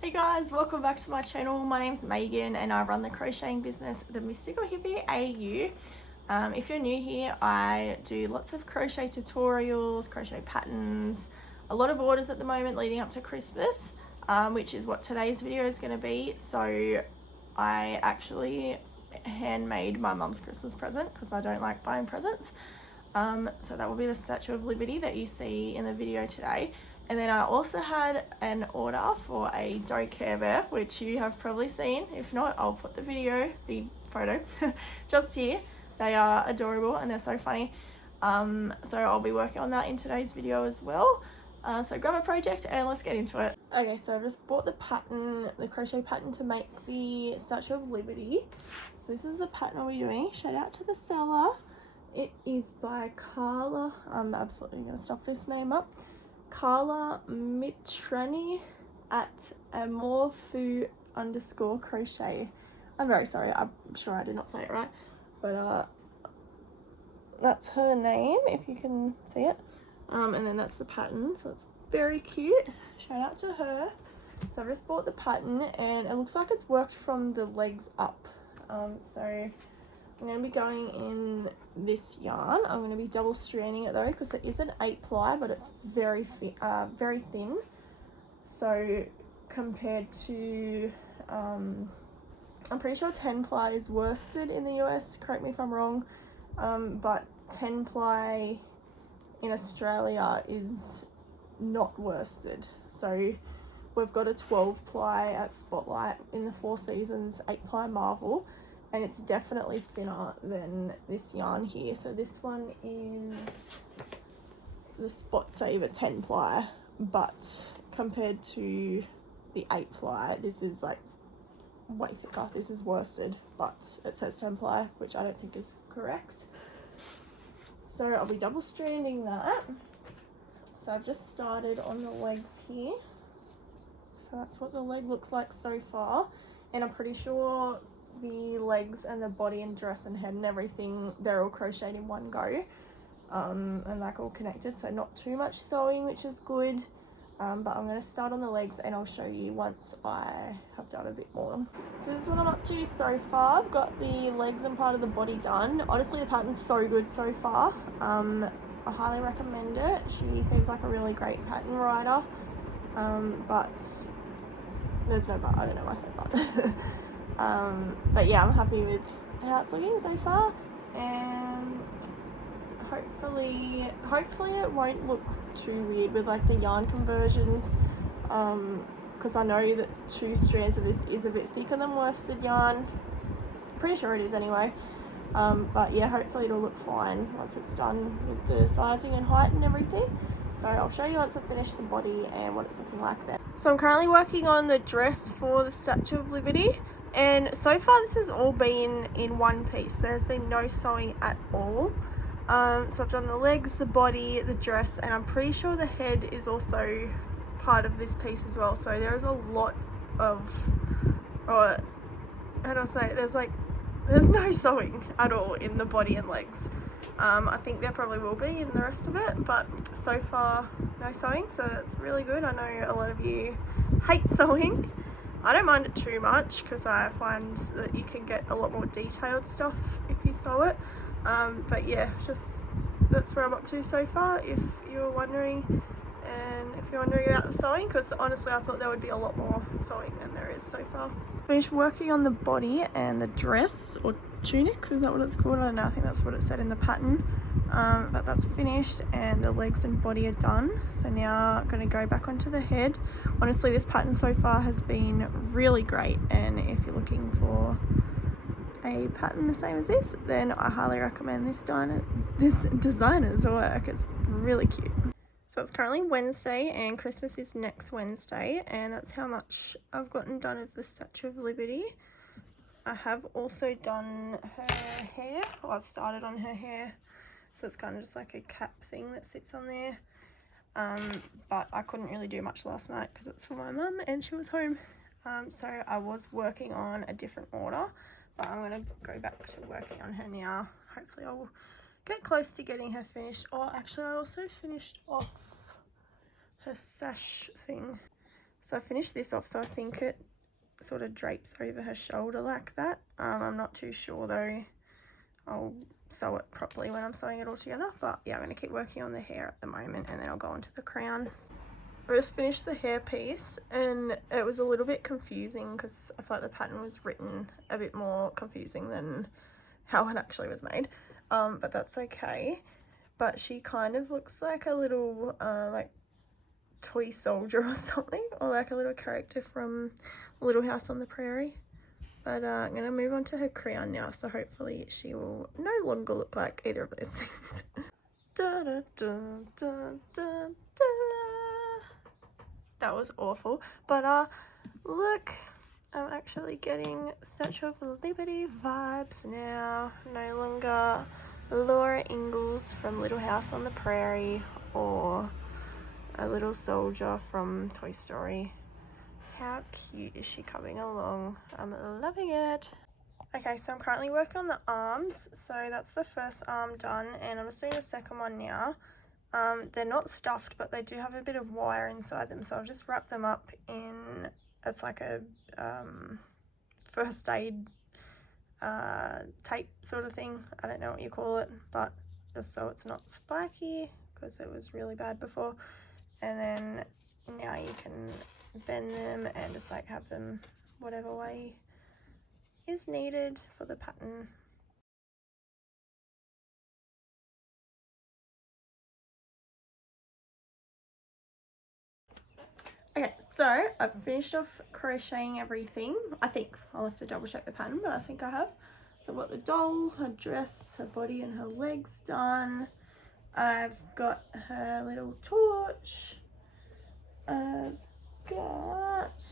Hey guys, welcome back to my channel. My name's Megan and I run the crocheting business, The Mystical Hippie AU. If you're new here, I do lots of crochet tutorials, crochet patterns, a lot of orders at the moment leading up to Christmas, which is what today's video is going to be. So I actually handmade my mum's Christmas present because I don't like buying presents. So that will be the Statue of Liberty that you see in the video today. And then I also had an order for a doe Care Bear, which you have probably seen. If not, I'll put the photo just here. They are adorable and they're so funny. So I'll be working on that in today's video as well. So grab a project and let's get into it. Okay, so I've just bought the pattern, the crochet pattern to make the Statue of Liberty. So this is the pattern I'll be doing. Shout out to the seller. It is by Carla. I'm absolutely going to stuff this name up. Carla Mitrani at amorfu_crochet. I'm very sorry, I'm sure I did not say it right, but that's her name if you can see it. And then that's the pattern, so it's very cute. Shout out to her. So I've just bought the pattern and it looks like it's worked from the legs up. So I'm going to be going in this yarn. I'm going to be double stranding it though because it is an 8-ply, but it's very thin. So compared to, I'm pretty sure 10-ply is worsted in the US, correct me if I'm wrong, but 10-ply in Australia is not worsted. So we've got a 12-ply at Spotlight in the Four Seasons 8-ply Marvel. And it's definitely thinner than this yarn here. So this one is the Spot Saver 10-ply, but compared to the 8-ply, this is like way thicker. This is worsted, but it says 10-ply, which I don't think is correct. So I'll be double stranding that. So I've just started on the legs here. So that's what the leg looks like so far. And I'm pretty sure the legs and the body and dress and head and everything, they're all crocheted in one go, and like all connected, so not too much sewing, which is good. But I'm going to start on the legs and I'll show you once I have done a bit more. So this is what I'm up to so far. I've got the legs and part of the body done. Honestly, the pattern's so good so far. I highly recommend it. She seems like a really great pattern writer, but there's no but. I don't know why I said but. But yeah, I'm happy with how it's looking so far, and hopefully it won't look too weird with like the yarn conversions, because I know that 2 strands of this is a bit thicker than worsted yarn. Pretty sure it is anyway, but yeah, hopefully it'll look fine once it's done with the sizing and height and everything. So I'll show you once I've finished the body and what it's looking like then. So I'm currently working on the dress for the Statue of Liberty. And so far this has all been in one piece. There's been no sewing at all. So I've done the legs, the body, the dress, and I'm pretty sure the head is also part of this piece as well. So there is a lot of, or how do I say it? There's no sewing at all in the body and legs. I think there probably will be in the rest of it, but so far no sewing, so that's really good. I know a lot of you hate sewing. I don't mind it too much because I find that you can get a lot more detailed stuff if you sew it. But yeah, just that's where I'm up to so far, if you're wondering. And if you're wondering about the sewing, because honestly I thought there would be a lot more sewing than there is so far. Finished working on the body and the dress, or tunic, is that what it's called? I don't know, I think that's what it said in the pattern. But that's finished and the legs and body are done. So now I'm going to go back onto the head. Honestly, this pattern so far has been really great, and if you're looking for a pattern the same as this, then I highly recommend this designer's work. It's really cute. So it's currently Wednesday and Christmas is next Wednesday, and that's how much I've gotten done of the Statue of Liberty. I have also done her hair, or I've started on her hair. So it's kind of just like a cap thing that sits on there. But I couldn't really do much last night because it's for my mum and she was home. So I was working on a different order, but I'm going to go back to working on her now. Hopefully I'll get close to getting her finished. Oh, actually I also finished off her sash thing. So I finished this off, so I think it sort of drapes over her shoulder like that. I'm not too sure though. I'll sew it properly when I'm sewing it all together, but yeah, I'm going to keep working on the hair at the moment and then I'll go on to the crown. I just finished the hair piece and it was a little bit confusing because I felt like the pattern was written a bit more confusing than how it actually was made, but that's okay. But she kind of looks like a little like toy soldier or something, or like a little character from Little House on the Prairie. But I'm going to move on to her crown now, so hopefully she will no longer look like either of those things. Da, da, da, da, da, da. That was awful, but look, I'm actually getting Statue of Liberty vibes now. No longer Laura Ingalls from Little House on the Prairie or a little soldier from Toy Story. How cute is she coming along? I'm loving it. Okay, so I'm currently working on the arms. So that's the first arm done, and I'm just doing the second one now. They're not stuffed, but they do have a bit of wire inside them, so I've just wrapped them up in, it's like a first aid tape sort of thing. I don't know what you call it, but just so it's not spiky because it was really bad before. And then now you can bend them and just like have them whatever way is needed for the pattern. Okay, so I've finished off crocheting everything. I think I'll have to double check the pattern, but I think I have. So I've got the doll, her dress, her body and her legs done. I've got her little torch. I've got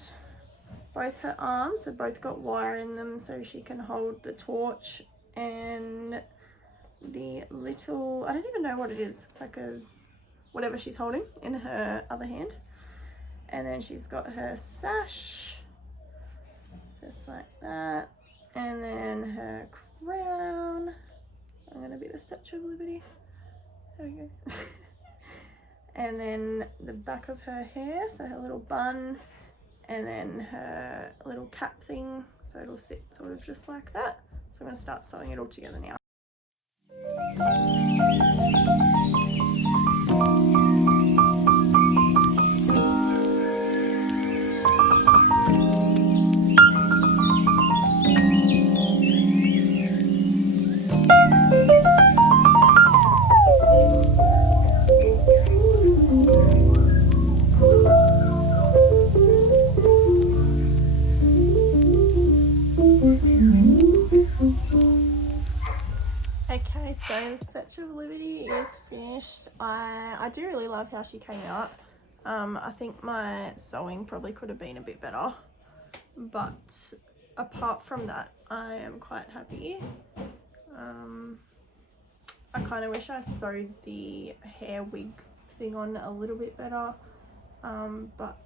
both her arms. They've both got wire in them so she can hold the torch and the little, I don't even know what it is. It's like a, whatever she's holding in her other hand. And then she's got her sash, just like that. And then her crown. I'm gonna be the Statue of Liberty. There we go. And then the back of her hair, so her little bun. And then her little cap thing, so it'll sit sort of just like that. So I'm gonna start sewing it all together now. Okay, so the Statue of Liberty is finished. I do really love how she came out. I think my sewing probably could have been a bit better, but apart from that, I am quite happy. I kind of wish I sewed the hair wig thing on a little bit better, but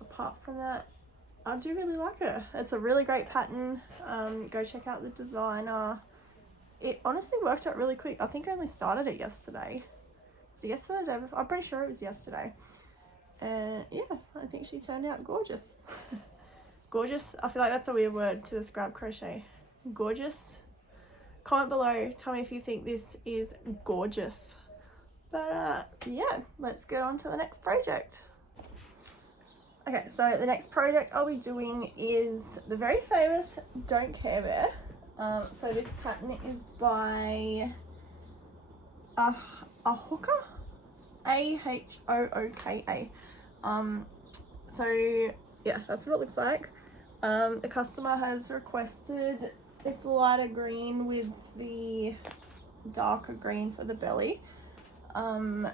apart from that, I do really like her. It's a really great pattern. Go check out the designer. It honestly worked out really quick. I think I only started it yesterday. Was it yesterday? I'm pretty sure it was yesterday. And yeah, I think she turned out gorgeous. Gorgeous. I feel like that's a weird word to describe crochet. Gorgeous. Comment below. Tell me if you think this is gorgeous. But yeah, let's get on to the next project. Okay, so the next project I'll be doing is the very famous Don't Care Bear. So this pattern is by Ahooka, Ahooka. So yeah, that's what it looks like. The customer has requested this lighter green with the darker green for the belly.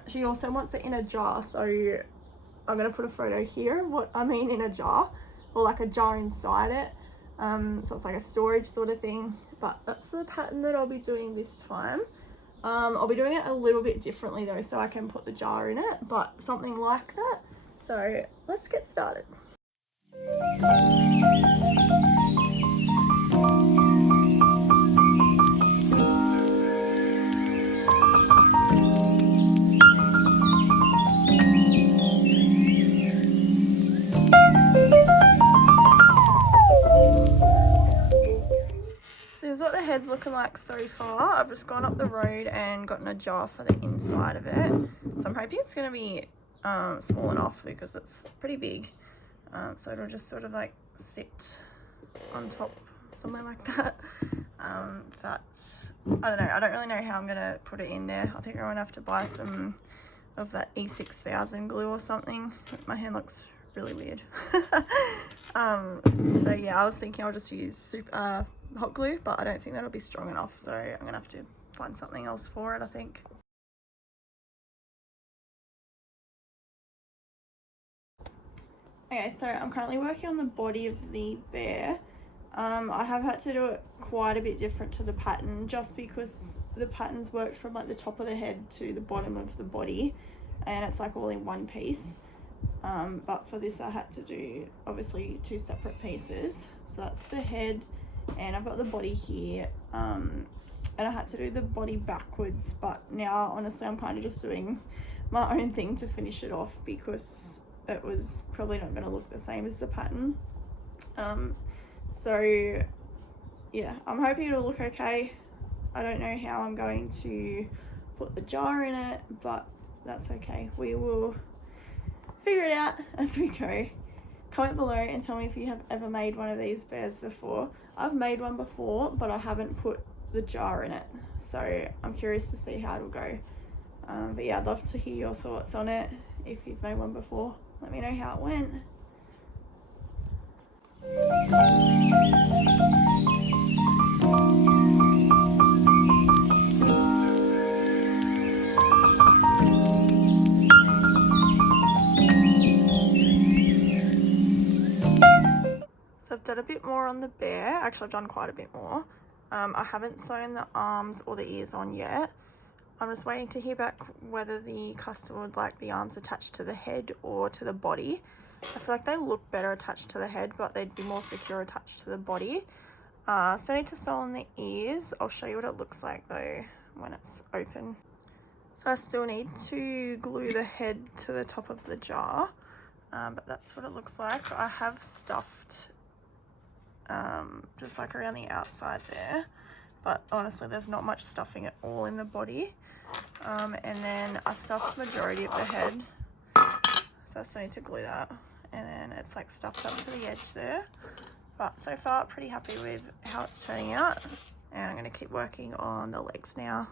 She also wants it in a jar, so I'm gonna put a photo here of what I mean in a jar, or like a jar inside it. So it's like a storage sort of thing, but that's the pattern that I'll be doing this time. I'll be doing it a little bit differently though, so I can put the jar in it, but something like that. So let's get started. this is what the head's looking like so far. I've just gone up the road and gotten a jar for the inside of it. So I'm hoping it's going to be small enough because it's pretty big. So it'll just sort of like sit on top somewhere like that. That's, I don't know. I don't really know how I'm going to put it in there. I think I'm going to have to buy some of that E6000 glue or something. My hand looks really weird. So yeah, I was thinking I'll just use hot glue, but I don't think that'll be strong enough, so I'm gonna have to find something else for it, I think. Okay, so I'm currently working on the body of the bear. I have had to do it quite a bit different to the pattern, just because the pattern's worked from like the top of the head to the bottom of the body, and it's like all in one piece. But for this I had to do obviously 2 separate pieces. So that's the head, and I've got the body here, and I had to do the body backwards, but now honestly I'm kind of just doing my own thing to finish it off because it was probably not going to look the same as the pattern. So yeah, I'm hoping it'll look okay. I don't know how I'm going to put the jar in it, but that's okay. We will figure it out as we go. Comment below and tell me if you have ever made one of these bears before. I've made one before, but I haven't put the jar in it, so I'm curious to see how it'll go. But yeah, I'd love to hear your thoughts on it. If you've made one before, let me know how it went. I've done a bit more on the bear. Actually, I've done quite a bit more. I haven't sewn the arms or the ears on yet. I'm just waiting to hear back whether the customer would like the arms attached to the head or to the body. I feel like they look better attached to the head, but they'd be more secure attached to the body. So I need to sew on the ears. I'll show you what it looks like though when it's open. So I still need to glue the head to the top of the jar, but that's what it looks like. I have stuffed just like around the outside there, but honestly there's not much stuffing at all in the body. And then I stuffed the majority of the head, so I still need to glue that, and then it's like stuffed up to the edge there. But so far pretty happy with how it's turning out, and I'm going to keep working on the legs now.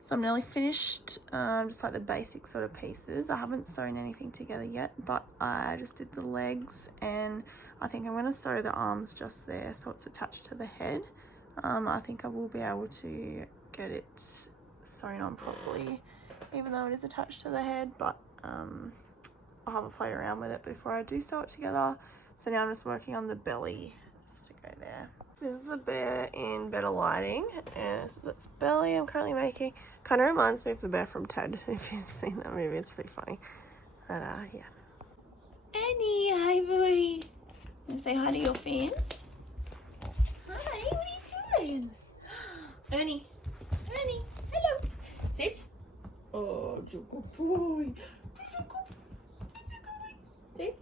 So I'm nearly finished, just like the basic sort of pieces. I haven't sewn anything together yet, but I just did the legs, and I think I'm going to sew the arms just there so it's attached to the head. I think I will be able to get it sewn on properly, even though it is attached to the head, but I'll have a play around with it before I do sew it together. So now I'm just working on the belly, just to go there. So this is the bear in better lighting, and so that's belly I'm currently making. Kind of reminds me of the bear from Ted, if you've seen that movie. It's pretty funny. But yeah. Annie, hi boy. Wanna say hi to your fans? Hi, what are you doing? Ernie, hello. Sit. Oh, you're a good boy. Sit.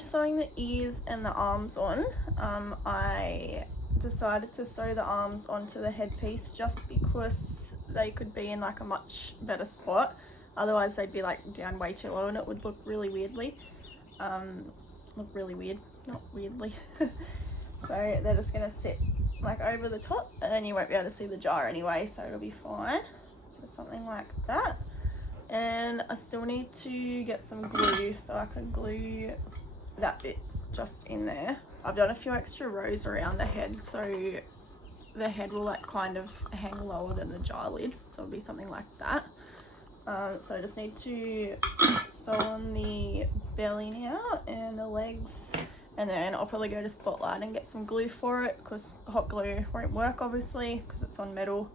Sewing the ears and the arms on. I decided to sew the arms onto the headpiece just because they could be in like a much better spot. Otherwise they'd be like down way too low and it would look really weirdly. Look really weird, not weirdly. So they're just gonna sit like over the top, and then you won't be able to see the jar anyway, so it'll be fine. So something like that. And I still need to get some glue so I can glue that bit just in there. I've done a few extra rows around the head, so the head will like kind of hang lower than the jar lid, so it'll be something like that. So I just need to sew on the belly now and the legs, and then I'll probably go to Spotlight and get some glue for it, because hot glue won't work obviously because it's on metal.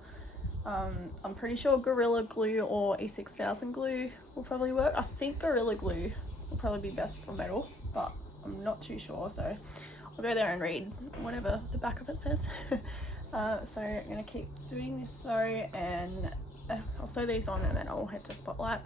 I'm pretty sure Gorilla Glue or E6000 glue will probably work. I think Gorilla Glue will probably be best for metal, but I'm not too sure, so I'll go there and read whatever the back of it says. So I'm going to keep doing this though, and I'll sew these on and then I'll head to Spotlight.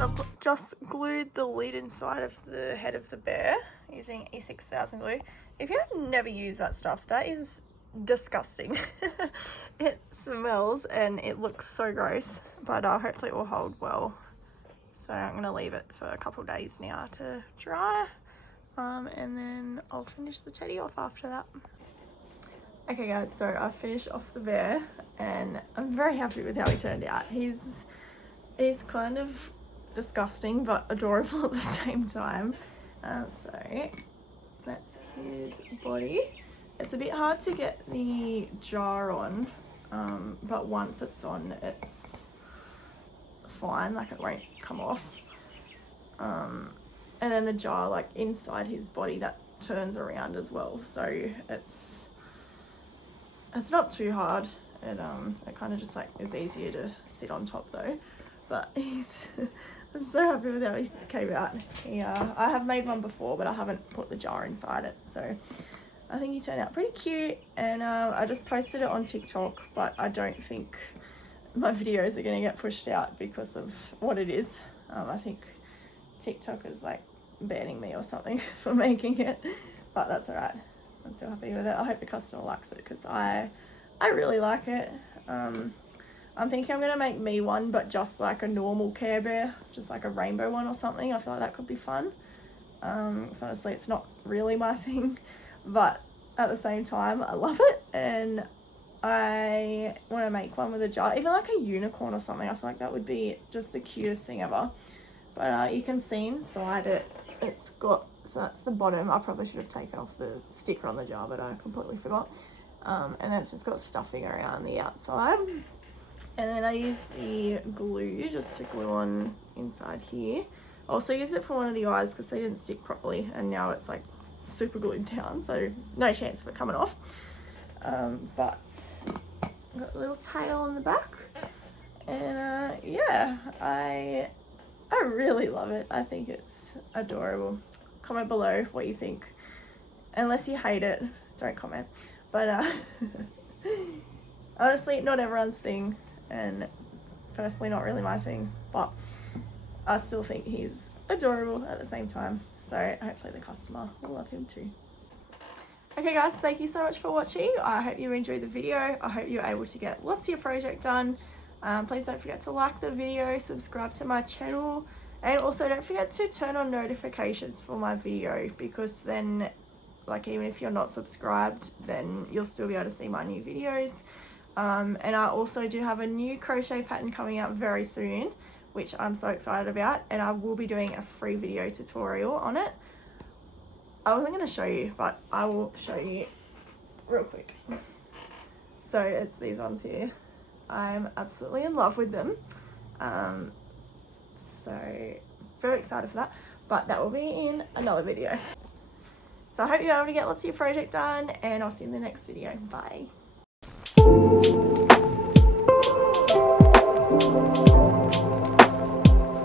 I've just glued the lid inside of the head of the bear using E6000 glue. If you have never used that stuff, that is disgusting. It smells and it looks so gross, but hopefully it will hold well. So I'm going to leave it for a couple of days now to dry, and then I'll finish the teddy off after that. Okay guys, so I finished off the bear and I'm very happy with how he turned out. He's kind of disgusting but adorable at the same time. So that's his body. It's a bit hard to get the jar on, but once it's on, it's fine, like it won't come off. And then the jar, like inside his body, that turns around as well, so it's not too hard. It kind of just like is easier to sit on top though. But I'm so happy with how he came out. I have made one before, but I haven't put the jar inside it, so I think he turned out pretty cute. And I just posted it on TikTok, but I don't think my videos are going to get pushed out because of what it is. I think TikTok is like banning me or something for making it, but that's alright. I'm still happy with it. I hope the customer likes it because I really like it. I'm thinking I'm going to make me one, but just like a normal Care Bear, just like a rainbow one or something. I feel like that could be fun. So honestly, it's not really my thing, but at the same time, I love it, and I want to make one with a jar, even like a unicorn or something. I feel like that would be just the cutest thing ever. But you can see inside it, it's got, so that's the bottom. I probably should have taken off the sticker on the jar, but I completely forgot. And then it's just got stuffing around the outside. And then I use the glue just to glue on inside here. I also use it for one of the eyes because they didn't stick properly, and now it's like super glued down, so no chance of it coming off. But I've got a little tail on the back, and yeah, I really love it. I think it's adorable. Comment below what you think. Unless you hate it, don't comment. But honestly, not everyone's thing, and personally not really my thing, but I still think he's adorable at the same time, so hopefully the customer will love him too. Okay guys, thank you so much for watching. I hope you enjoyed the video. I hope you're able to get lots of your project done. Please don't forget to like the video, subscribe to my channel, and also don't forget to turn on notifications for my video, because then, like, even if you're not subscribed, then you'll still be able to see my new videos. And I also do have a new crochet pattern coming out very soon, which I'm so excited about, and I will be doing a free video tutorial on it. I wasn't going to show you, but I will show you real quick. So it's these ones here. I'm absolutely in love with them. So very excited for that, but that will be in another video. So I hope you're able to get lots of your project done, and I'll see you in the next video. Bye.